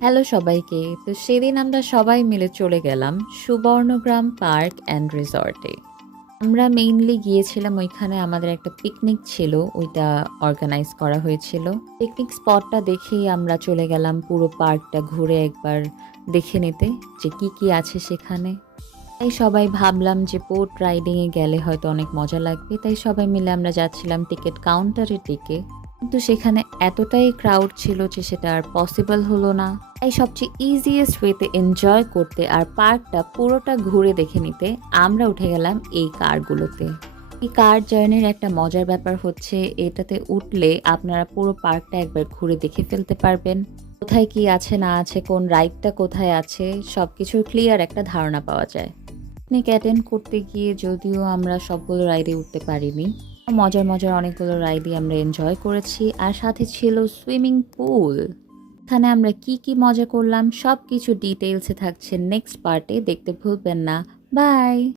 Hello সবাইকে। তো সেদিন আমরা সবাই মিলে চলে গেলাম সুবর্ণগ্রাম পার্ক অ্যান্ড রিসর্টে। আমরা মেইনলি গিয়েছিলাম ওইখানে আমাদের একটা পিকনিক ছিল, ওইটা অর্গানাইজ করা হয়েছিল। পিকনিক স্পটটা দেখেই আমরা চলে গেলাম পুরো পার্কটা ঘুরে একবার দেখে নিতে যে কি আছে সেখানে। তাই সবাই ভাবলাম যে বোট রাইডিংয়ে গেলে হয়তো অনেক মজা লাগবে। তাই সবাই মিলে আমরা যাচ্ছিলাম টিকিট কাউন্টারের দিকে। কিন্তু সেখানে এতটাই ক্রাউড ছিল যে সেটা আর পসিবল হলো না। তাই সবচেয়ে ইজিয়েস্ট ওয়েতে এনজয় করতে আর পার্কটা পুরোটা ঘুরে দেখে নিতে আমরা উঠে গেলাম এই কারগুলোতে। এই কার জার্নির একটা মজার ব্যাপার হচ্ছে এটাতে উঠলে আপনারা পুরো পার্কটা একবার ঘুরে দেখে ফেলতে পারবেন। কোথায় কি আছে না আছে, কোন রাইডটা কোথায় আছে, সবকিছুর ক্লিয়ার একটা ধারণা পাওয়া যায়। পিকনিক অ্যাটেন্ড করতে গিয়ে যদিও আমরা সবগুলো রাইডে উঠতে পারিনি, মজার মজার অনেকগুলো রাইডই আমরা এনজয় করেছি। আর সাথে ছিল সুইমিং পুল। এখানে আমরা কি কি মজা করলাম সব কিছু ডিটেইলসে থাকছে নেক্সট পার্টে, দেখতে ভুলবেন না। বাই।